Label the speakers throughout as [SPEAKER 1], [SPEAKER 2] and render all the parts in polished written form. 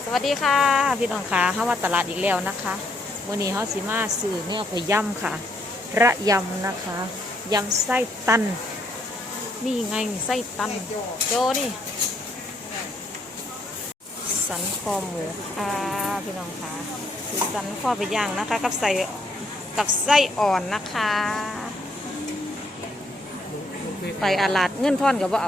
[SPEAKER 1] สวัสดีค่ะพี่น้องค่ะเฮาว่าตลาดอีกแล้วนะคะมื้อนี้เฮาสิมาซื้อเนื้อไปย่ำค่ะระยำนะคะยำไส้ตันนี่ไงไส้ตันโจนี่สันคอหมูค่ะพี่น้องค่ะซื้อสันคอไปย่างนะคะกับไส้อ่อนนะคะไปอาลาดเงินท่อนกับว่าเอา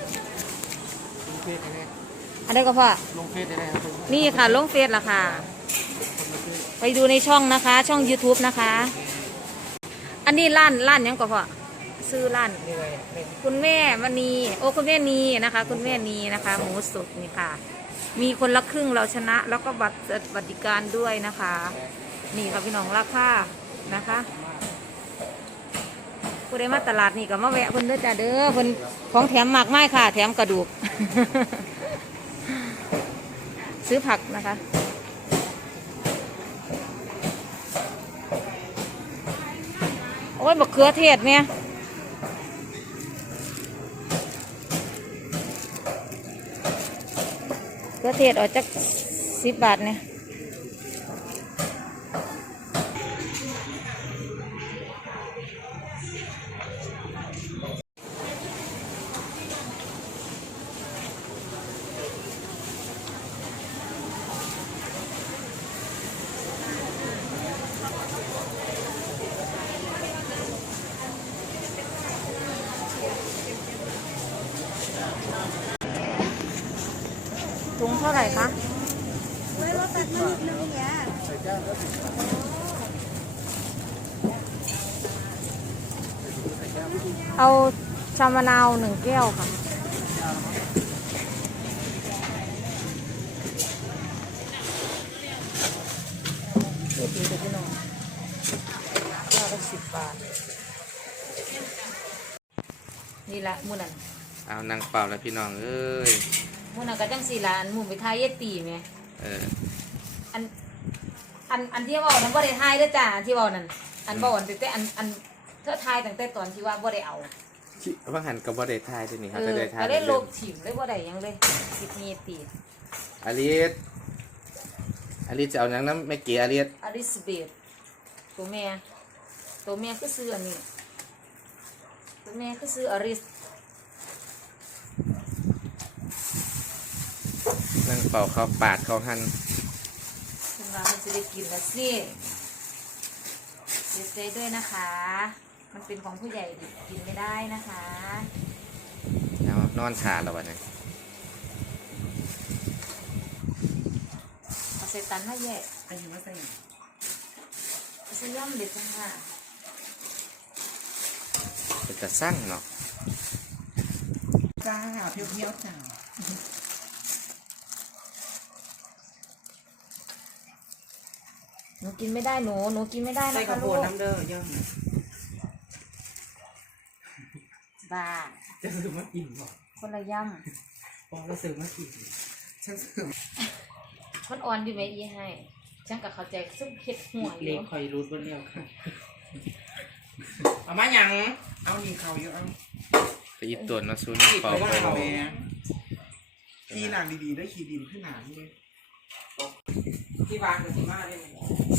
[SPEAKER 1] อันนี้ก็พอ
[SPEAKER 2] ลงเฟซได้ไหมครับ
[SPEAKER 1] นี่ค่ะลงเฟซละค่ะไปดูในช่องนะคะช่อง YouTube นะคะอันนี้ร้านยังก็พอซื้อร้าน
[SPEAKER 2] นี่ไงนี่
[SPEAKER 1] คุณแม่มณีคุณแม่นีนะคะคุณแม่นีนะคะหมูสดนี่ค่ะมีคนละครึ่งเราชนะแล้วก็บัตรสวัสดิการด้วยนะคะนี่ค่ะพี่น้องราคานะคะผู้ใดมาตลาดนี่ก็มาแวะเพิ่นเด้อจ้าเด้อเพิ่นของแถมมากมายค่ะแถมกระดูก ซื้อผักนะคะโอ้ยบักเขือเทศเนี่ยเขือเทศออกจาก10 บาทเนี่ยถุงเท่าไหร่คะ
[SPEAKER 3] ไม่ลดตัดมานิดนึงเนี่ย
[SPEAKER 1] เอาชามะนาว1 แก้วค่ะเด็ดดีเด็ดพี่น้องแก้วละ10 บาทนี่ละมูนัน
[SPEAKER 2] เอานางเปล่าแล้วพี่น้องเอ้ย
[SPEAKER 1] มูนันก็จังสี่ละอันหมุนไปทายเยตีไหมอันอันที่ว่านั้นบ่ได้ทายเด้อจ้าอันที่ว่านั่นอันบ่อนแต่อันเธอทายตั้งแต่ตอนที่ว่าบ่ได้เอา
[SPEAKER 2] ว่าหันกับบ่ได้ทายด้วยนี่ครับจะได้ทาย
[SPEAKER 1] ก็ได้โลกถิ่มเลยบ่ได้ยังเลยคิดเยตี
[SPEAKER 2] อลิสจะเอานางน้ำไม่เกี่ยอลิส
[SPEAKER 1] อลิซาเบธตัวแม่คือซื้ออันนี้ตัวแม่คือซื้ออลิส
[SPEAKER 2] นางเปล่าเขาปาดเขาหั่น
[SPEAKER 1] คุณมามันจะได้กินแล้วสิเสียใจด้วยนะคะมันเป็นของผู้ใหญ่กินไม่ได้นะคะ
[SPEAKER 2] แล้วนอนขาแล้ววะเนี่ย
[SPEAKER 1] เอาใส่ตันให้แย่
[SPEAKER 3] ไปอยู่ว่าใส่
[SPEAKER 1] เอาใส่ย่ำเด็ดจังค่ะ
[SPEAKER 2] เป็นตะสั่งเนาะ
[SPEAKER 3] จ้าเพี้ยวๆจ้า
[SPEAKER 1] หนูกินไม่ได้หนูกินไม่ได้
[SPEAKER 3] ใส่
[SPEAKER 1] นะ
[SPEAKER 3] กระ
[SPEAKER 1] คะ
[SPEAKER 3] โป
[SPEAKER 1] ลู
[SPEAKER 3] รง
[SPEAKER 1] ก
[SPEAKER 3] น้ำเด้อย่อม
[SPEAKER 1] บ้า
[SPEAKER 3] จะซื้อมากินบ่
[SPEAKER 1] คนละย่
[SPEAKER 3] บอกเราซื้อมากินฉันซื้อ
[SPEAKER 1] ำมันอ่อนอยู่ไหมอีให้ฉันกับเขาใจซุ่มเผ็ดหัวอ
[SPEAKER 3] เล็
[SPEAKER 1] ยู่
[SPEAKER 3] กคอยรูดบนเดียวค่ะเอามาหยังเอายิงเขาเยอะเอา
[SPEAKER 2] ไปอีตัวนะซูนางเปล่า
[SPEAKER 3] ว่า
[SPEAKER 2] ไป
[SPEAKER 3] เอาแม่ที่หนังดีๆได้ขี่ดินขึ้นหนานี่เลยที่วางกับที่มาได้ไหม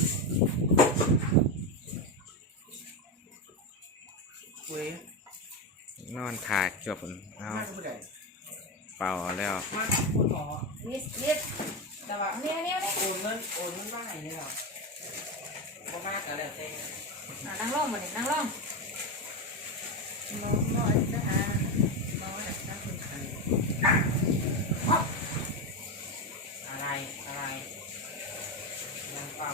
[SPEAKER 3] เว้ย
[SPEAKER 2] นอนถ่ายจบเอา
[SPEAKER 3] มาจะไปไหน
[SPEAKER 2] เปล่าแล้ว
[SPEAKER 3] มาคุณหมอ
[SPEAKER 1] นิดแต่ว่าเนี่ย
[SPEAKER 3] โอนเงินบ้างไงเนี่ยหรอบ่มากแต่แล้วแต่
[SPEAKER 1] นั่งร่องมาเนี่ยนั่งร่อง
[SPEAKER 3] น้องน้อยจ้าน้อยจ้าคุณใครอะไรยังเป่า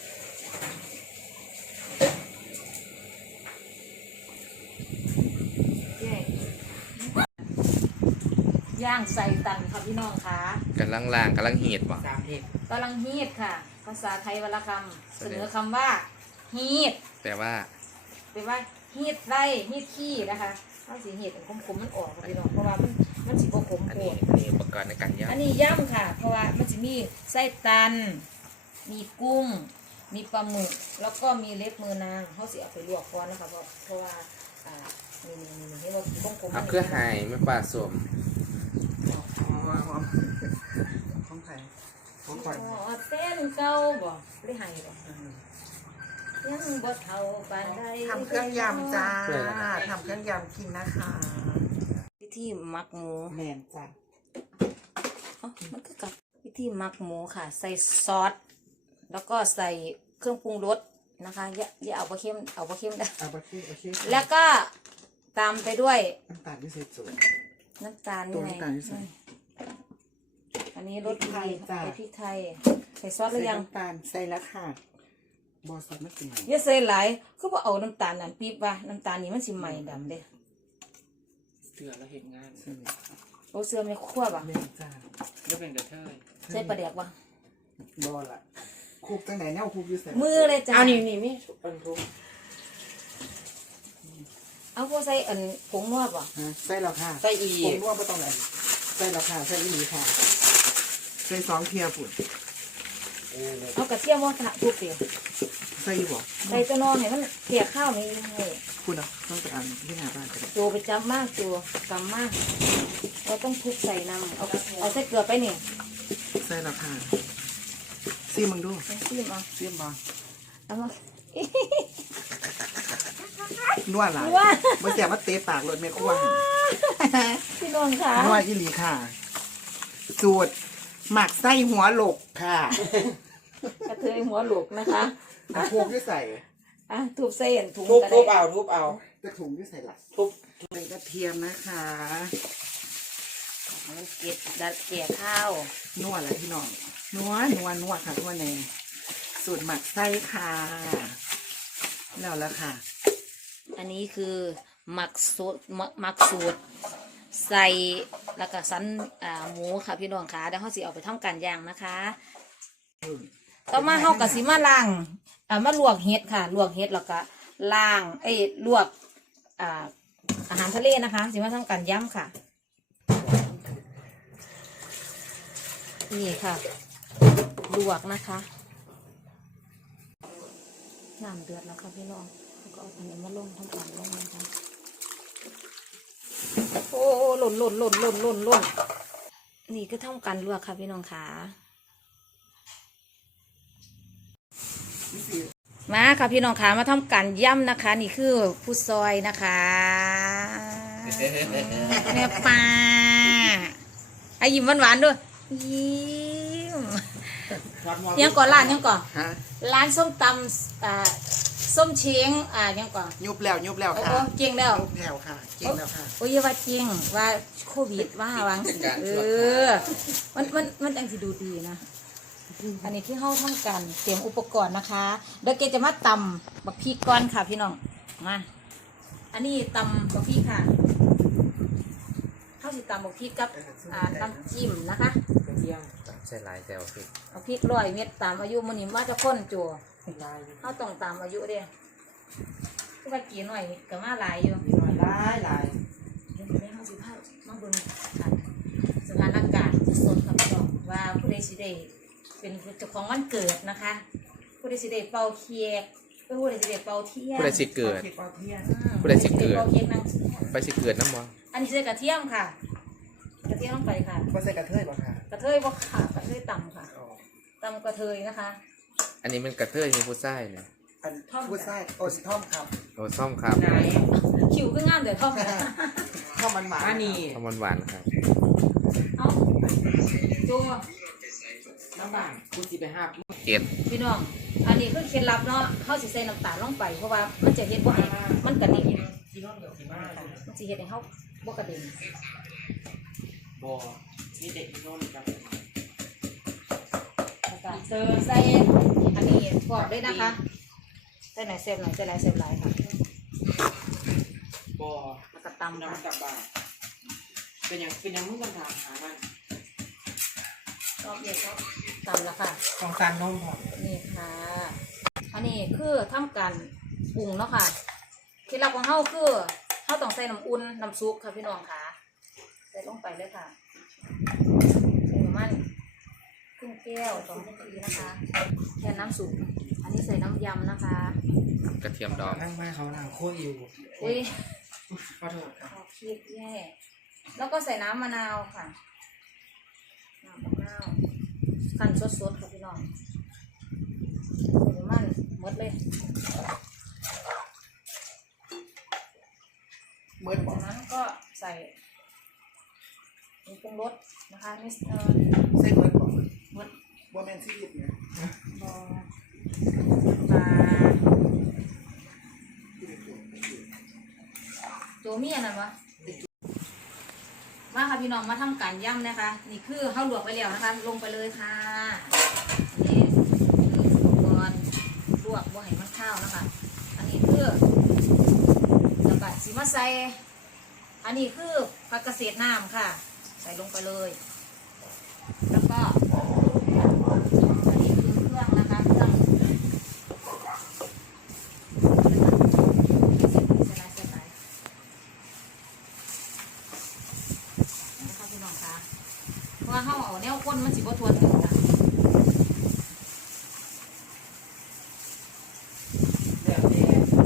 [SPEAKER 1] ย่างใส่ตันค่ะพี่น้องค่ะ
[SPEAKER 2] กำลังล่างกำลังเหียดบ่
[SPEAKER 3] 3 เทป
[SPEAKER 1] กำลังฮีดค่ะ ภาษาไทยวรรณคำเสนอคำว่าฮีด
[SPEAKER 2] แต่ว่า
[SPEAKER 1] ฮีดไร่ฮีดขี้นะคะถ้าสีเห็ดขมมันออกค่ะพี่น้องเพราะว่ามันสีขม
[SPEAKER 2] อัน
[SPEAKER 1] โผ
[SPEAKER 2] นี้
[SPEAKER 1] ล่
[SPEAKER 2] อุปกรณ์ในการย่าง
[SPEAKER 1] อันนี้ย่ำค่ะ เพราะว่ามันจะมีไส้ตัน มีกุ้ง มีปลาหมึกแล้วก็มีเล็บมือนางเขาเสียไปลวกก่อนนะคะเพราะว่านี่ให้เราขม
[SPEAKER 2] เอาเครื่องหายไม่ปลาสวม
[SPEAKER 3] ของใครของข่อย
[SPEAKER 1] เต้นเก่าบ่ได้ให้บ่ยังบ่เท่าปานใด
[SPEAKER 3] ทำเครื่องยำจ้าทำเครื่องยำกินนะคะ
[SPEAKER 1] วิธีหมักหมู
[SPEAKER 3] แมนจ้า
[SPEAKER 1] มันก็กับวิธีหมักหมูค่ะ ใส่ซอสแล้วก็ใส่เครื่องปรุงรสนะคะอย่าเอาบ่เค็มเอาบ่เค็มได้
[SPEAKER 3] เอาไปที่โอเค
[SPEAKER 1] แล้วก็ตามไปด้วย
[SPEAKER 3] น้ำตาลที่ใส่สูตร
[SPEAKER 1] น้ำตาล
[SPEAKER 3] ตัว
[SPEAKER 1] ไง
[SPEAKER 3] น้ำตาลที่ใส่
[SPEAKER 1] อันนี้รส
[SPEAKER 3] พริกไทยจ้ะ
[SPEAKER 1] ใส่พริกไทยใส่ซอสหรือยัง
[SPEAKER 3] ใส่น้ำตาลใส่แล้วค่ะบอสไม่กินไหม
[SPEAKER 1] อย่าใส่หลายคือว่าเอาน้ำตาลนั่นปี๊บว่าน้ำตาลนี่มันสิใหม่ดำเด้
[SPEAKER 4] เสือแล้วเห็นงาน
[SPEAKER 3] ใช่ไหม
[SPEAKER 1] โอเสื้อไม่คั่วบ่ะ
[SPEAKER 3] แมนจ้า
[SPEAKER 4] แล้วเป็นกระเทย
[SPEAKER 1] ใส่ปลาแดกบ่ะ
[SPEAKER 3] บอละคุกตั้งไหนเนี่ยคุกอยู่ใส่
[SPEAKER 1] มือเลยจ้ะ
[SPEAKER 4] เอานี่มีเป็นทุก
[SPEAKER 1] เอาพวกใส่อันผงนวดบ่ะ
[SPEAKER 3] ฮะใส่แล้วค่ะ
[SPEAKER 4] ใส่อี
[SPEAKER 3] ผมนวดไม่ต้องไหนใส่แล้วค่ะใส่อีหลีค่ะใส่สองเทียปุ่น
[SPEAKER 1] เอากระเทียมว่าทุกเดียว
[SPEAKER 3] ใส่อีบอก
[SPEAKER 1] ใส่ตัวนอนให้มันเกลี่ยข้าวไม่ให้
[SPEAKER 3] คุณเอาต้องไปอ่านที่หน้าบ้านกัน
[SPEAKER 1] ตัวไปจับมากตัวกำมากเราต้องทุบใส่น้ำเอาใส่เกลือไปนี่
[SPEAKER 3] ใส่แล้วค่ะซีมึงดู
[SPEAKER 1] ต้องซีมเอา
[SPEAKER 3] ซีมบอ
[SPEAKER 1] เอามาน
[SPEAKER 3] วดหลายเมื่อแก่มาเตะปากรถไม่ควร
[SPEAKER 1] พี่น้องค่ะ
[SPEAKER 3] นวดอีหลีค่ะ สูตรหมักไส้หัวหลกค่ะ
[SPEAKER 1] กระเทยหัวหลุกนะคะ
[SPEAKER 3] เอาคุกที่ใส่
[SPEAKER 1] อ่ะทุบใส่อันถุง
[SPEAKER 4] ทุบ
[SPEAKER 1] ก็
[SPEAKER 4] ทุบ
[SPEAKER 1] ได้
[SPEAKER 4] เอาทุบเอา
[SPEAKER 3] จะถุงที่ใส่หลัก
[SPEAKER 4] ทุบ
[SPEAKER 3] ใส่กระเทียมนะคะ
[SPEAKER 1] มันเกล็ดดัดเกลี่ยข้าว
[SPEAKER 3] นวดแล้วพี่น้องนวดค่ะนวดในสูตรหมักไส้ค่ะแล้วแล้วค่ะ
[SPEAKER 1] อันนี้คือหมักสูตรหมักสูตรใส่แล้วก็สันหมูค่ะพี่น้องค่ะเดี๋ยวเขาสิเอาไปทำการย่างนะคะ ต่อมาเฮาก็สิมาล้างมาลวกเห็ดค่ะ ลวกเห็ดแล้วก็ล้างลวกอาหารทะเลนะคะสิมาทำการย่ำค่ะ นี่ค่ะ ลวกนะคะน้ำเดือดแล้วค่ะพี่น้องแล้วก็เอาอันนี้มาลงทำการลงนะคะโอ้หล่นนี่ก็ทำการลวกค่ะพี่น้องค่ะ มาค่ะพี่น้องคะมาทำการย่ำนะคะ นี่คือผู้ซอยนะคะแม่ปลาไอ้ยิ้มหวานๆด้วยยิ้มยังก่อนร้านยังก่อน
[SPEAKER 3] ฮะ
[SPEAKER 1] ร้านส้มตำส้มเช้งยังก่อน
[SPEAKER 3] ยุบแล้ว
[SPEAKER 1] โอ้
[SPEAKER 3] ค่ะ
[SPEAKER 1] โหเก่งแล้ว
[SPEAKER 3] ยุบแล้วค่ะเก่งแล้วค่ะ
[SPEAKER 1] โอ้ยอย่าว่าเก่งว่าโควิดว่าวังมันจังสิดูดีนะ อันนี้คือเฮาทำกันเตรียมอุปกรณ์นะคะเดี๋ยวเกจะมาตำบักพริกก่อนค่ะพี่น้องมาอันนี้ตำบักพริกค่ะเข้าสิตำบักพริกกับน้ำจิ้มนะคะ
[SPEAKER 4] กระเทียม
[SPEAKER 2] ใส่ลายแซวสิ
[SPEAKER 1] บักพริก100 เม็ดตามอายุมันนี่ว่าจะค้นจัว
[SPEAKER 4] ลาย
[SPEAKER 1] เฮาต้องตามอายุเด้คือว่ากี่หน่อยก็มาหลายอยู่
[SPEAKER 3] ลาย
[SPEAKER 1] เดี๋ยวเฮาสิพามาเบิ่งสถานอากาศสดๆค่ะพี่น้องว่าผู้ใดสิได้เป็นเจ้าของวันเกิดนะคะผู้ใดสิได้เป่าเค้กผู้ใดสิได้เป่าเทียน
[SPEAKER 2] ผู้ใดสิเกิด
[SPEAKER 3] เป่าเทียน
[SPEAKER 2] ผู้ใดสิเกิด
[SPEAKER 1] เป่าเค้กนาง
[SPEAKER 2] ไปสิเกิดน้ำบ่
[SPEAKER 1] อันนี้ใส่กระเทียมค่ะ กระเทียมลงไปค่ะ
[SPEAKER 3] ก็ใส่กระเทยหรอค่ะ
[SPEAKER 1] กระเทยบ่ค่ะกระเทยต่ำค่ะต่ำกระเทยนะคะ
[SPEAKER 2] อันนี้มันกระเทยมีผู้ชายเนี่ย
[SPEAKER 3] อันผู้ชายโอสิท่อมครับ
[SPEAKER 2] โอ้ซ่อมครับ
[SPEAKER 4] ไหน
[SPEAKER 1] คิวก็งามเดี๋ยวท่อม
[SPEAKER 3] ท่อมมันหมา
[SPEAKER 4] อันนี้
[SPEAKER 2] ทำหวานๆครับ
[SPEAKER 1] เอาจู
[SPEAKER 4] น้ำบ้านคุณสิไปห้า
[SPEAKER 2] เจ็ด
[SPEAKER 1] พี่น้อง อันนี้คือเคล็ดลับเนาะเขาสิใส่น้ำตาลลงไปเพราะว่ามันจะเฮ็ดบ่ให้มันกระดิ่ง
[SPEAKER 4] ที่น้องเดี๋ยวสิมา
[SPEAKER 1] มันสิเฮ็ดให้เขาบ่กระดิ่ง
[SPEAKER 4] บอมีเด็กที่น้องกับ
[SPEAKER 1] แล้วก็ใส่อันนี้ทอดด้วยนะคะใส่หน่อยเซฟหน่อยใส่หลายเซฟหลายค่ะ
[SPEAKER 4] บอ
[SPEAKER 1] แล้วก็ตำ
[SPEAKER 4] น้ำ
[SPEAKER 1] ค่ะ
[SPEAKER 4] กลับบ้านเป็นยังมึงกันถามหามัน
[SPEAKER 1] รอบเดียวก็ตำแล้วค่ะ
[SPEAKER 3] ของตาลนมหอม
[SPEAKER 1] นี่ค่ะ อันนี้คือทำการปรุงเนาะค่ะเคล็ดลับของเฮาคือเฮาต้องใส่น้ำอุ่นน้ำซุปค่ะพี่น้องค่ะใส่ลงไปเลยค่ะใส่ประมาณครึ่งแก้ว2 นาทีนะคะแค่น้ำซุปอันนี้ใส่น้ำยำนะคะ
[SPEAKER 2] กระเทียมดอง
[SPEAKER 4] นั่งมาเขาหลังโค้ยอยู่
[SPEAKER 1] อุ้ย
[SPEAKER 4] ขอโทษครับ
[SPEAKER 1] ขอคิดแย่แล้วก็ใส่น้ำมะนาวค่ะน้ำมะนาวขั้นสดๆค่ะพี่น้องมันหมดเลย
[SPEAKER 3] เมิดบอก
[SPEAKER 1] จากนั้นก็ใส่ผงปรุงรสนะคะมิสเตอร์
[SPEAKER 3] ใส่เมิดบอก
[SPEAKER 1] หมด
[SPEAKER 3] บอแมนซีรีส์เนี่ย
[SPEAKER 1] บอปลาโจมี่อันนั้นวะมาค่ะพี่น้องมาทำการย่ำนะคะนี่คือข้าวลวกไปแล้วนะคะลงไปเลยค่ะอันนี้คืออุปกรณ์ลวกบ่ให้มันข้าวนะคะอันนี้คือแล้วก็สีมาใส่อันนี้คือผักเกษตรน้ำค่ะใส่ลงไปเลยแล้วก็อันนี้คือเครื่องนะคะเครื่องเพราะว่าเขาเอาแนวก้นมันสิบ่ทวนกันค่ะ
[SPEAKER 3] แล้วแต่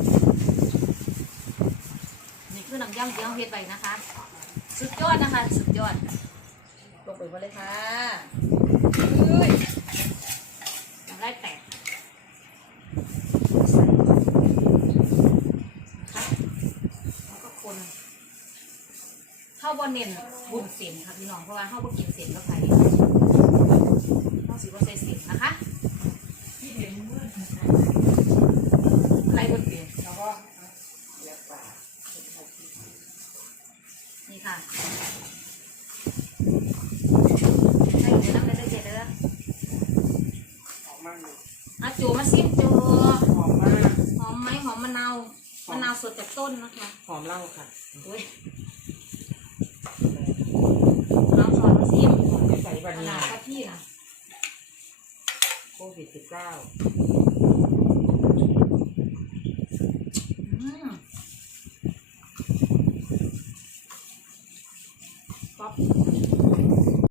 [SPEAKER 1] นี่คือน้ำยำที่เราเฮ็ดไปนะคะ สุดยอดนะคะ สุดยอดลงไปหมดเลยค่ะเฮ้ยน้ำลายแตกใส่นะคะแล้วก็คนข้าวบนเน้นบุญเส้นค่ะพี่น้องเพราะว่าข้าวบนกินเส้นกับไข่ต้องสิบ่ใส่เส้นนะคะอะไรบนเส้น
[SPEAKER 3] แล้วก็เรียกปลา
[SPEAKER 1] นี่ค่ะใส่เนื้อน้ำไปเลยเจ็ดเด้อ
[SPEAKER 3] หอมมากเลย
[SPEAKER 1] อาจูมาซิมจู
[SPEAKER 3] หอมมาก
[SPEAKER 1] หอมไหมหอมมะนาวมะนาวสดจากต้นนะคะ
[SPEAKER 3] หอมเหล้าค่ะ
[SPEAKER 1] อุ้ยน้ำซอสมาซิม
[SPEAKER 3] ไม่ใส่วา
[SPEAKER 1] ข
[SPEAKER 3] นิล
[SPEAKER 1] นา
[SPEAKER 3] ลา
[SPEAKER 1] ดกะพี่นะ
[SPEAKER 3] โควิด19
[SPEAKER 1] อืมป๊อป